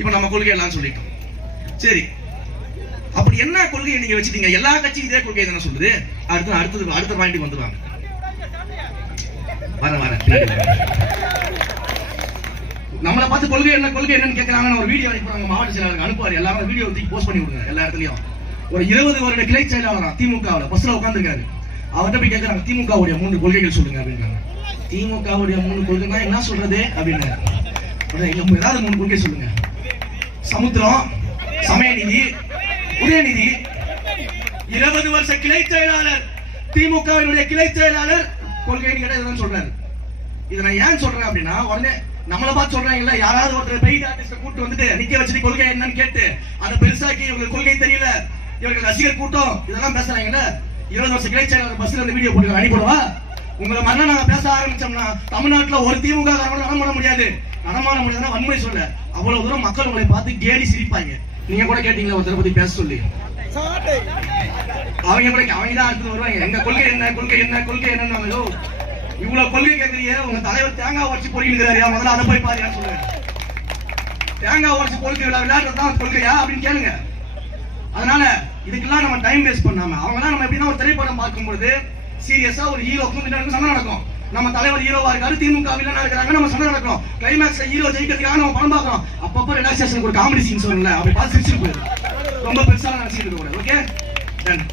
இப்ப நம்ம கொள்கை எல்லாம் சொல்லிட்டோம். சரி, அப்படி என்ன கொள்கையை நீங்க வச்சுட்டீங்க? எல்லா கட்சியும் இதே கொள்கை தானே சொல்லுது. அடுத்த பாயிண்ட் வந்துருவாங்க. நம்மளை பார்த்து கொள்கை என்னன்னு கேட்கறாங்க. ஒரு வீடியோ அனுப்புறாங்க, மாவட்ட செயலாளருக்கு அனுப்புவார். எல்லாரும் வீடியோ போஸ்ட் பண்ணி விடுங்க எல்லா இடத்துலயும். ஒரு 20 வருட கிளை செயலாளர் திமுகவில் பஸ்ல உட்காந்துருக்காரு. அவர்கிட்ட போய் கேட்கறாங்க, திமுகவுடைய 3 கொள்கைகள் சொல்லுங்க அப்படின்றாங்க. திமுகவுடைய 3 கொள்கைனா என்ன சொல்றது அப்படின்னு, ஏதாவது 3 கொள்கை சொல்லுங்க. சமுத்திரம், சமயநிதி, உதயநிதி. 20 வருஷ கிளை செயலாளர், திமுகவினுடைய கிளை செயலாளர் கொள்கை கேட்டதான் சொல்றாரு. இதை நான் ஏன் சொல்றேன் அப்படின்னா, உடனே நம்மளை பார்த்து சொல்றாங்கல்ல, யாராவது ஒருத்தர் பெய்ட் ஆர்டிஸ்ட கூட்டு வந்துட்டு நிக்க வச்சுட்டு கொள்கை என்னன்னு கேட்டு அதை பெருசாக்கி இவங்களுக்கு கொள்கை தெரியல, இவர்கள் ரசிகர் கூட்டம் இதெல்லாம் பேசுறாங்கல்ல. 20 வருஷ கிளை செயலாளர் பஸ்ல இருந்து வீடியோ போட்டு அனுப்பிடுவா. உங்களை மண்ண நாங்க பேச ஆரம்பிச்சோம்னா தமிழ்நாட்டுல ஒரு திமுக நடமாட முடியாது. நடமாட முடியாதுன்னா வன்முறை சொல்ல அவ்வளவு தூரம் மக்கள் உங்களை பார்த்து கேலி சிரிப்பாங்க. நீங்க கூட கேட்டீங்களா ஒருத்தரை பத்தி பேச சொல்லி? அவங்க தான் அடுத்து வருவாங்க, எங்க கொள்கை என்ன கொள்கை என்ன கொள்கை என்னன்னு. இவ்வளவு கொள்கை கேட்கறீங்க, உங்க தலைவர் தேங்காய் உடச்சு பொறிக்கிறாரியா, முதல்ல அதை போய் பாருங்க சொல்லுங்க. தேங்காய் உடச்சு பொறுக்க விளையாடுறதுதான் கொள்கையா அப்படின்னு கேளுங்க. அதனால இதுக்கெல்லாம் நம்ம டைம் வேஸ்ட் பண்ணாம, அவங்கலாம் நம்ம எப்படின்னா ஒரு திரைப்படம் பார்க்கும்போது சீரியஸா ஒரு ஹீரோக்கும் வில்லனுக்கும் சண்டை நடக்கும். நம்ம தலைவர் ஹீரோவா இருக்காரு, திமுக வில்லனா இருக்காங்க, நம்ம சண்டை நடக்கும். கிளைமேக்ஸ்ல ஹீரோ ஜெயிக்கிறதுக்காக நம்ம படம் பார்க்கறோம். அப்பப்போ ரிலாக்ஸேஷன் ஒரு காமெடி சீன்ஸ் வரும்ல, அப்படி பார்த்து சிரிச்சு போயிடும். ரொம்ப பெருசா நினைச்சிட்டு இருக்க கூடாது. Okay, ton.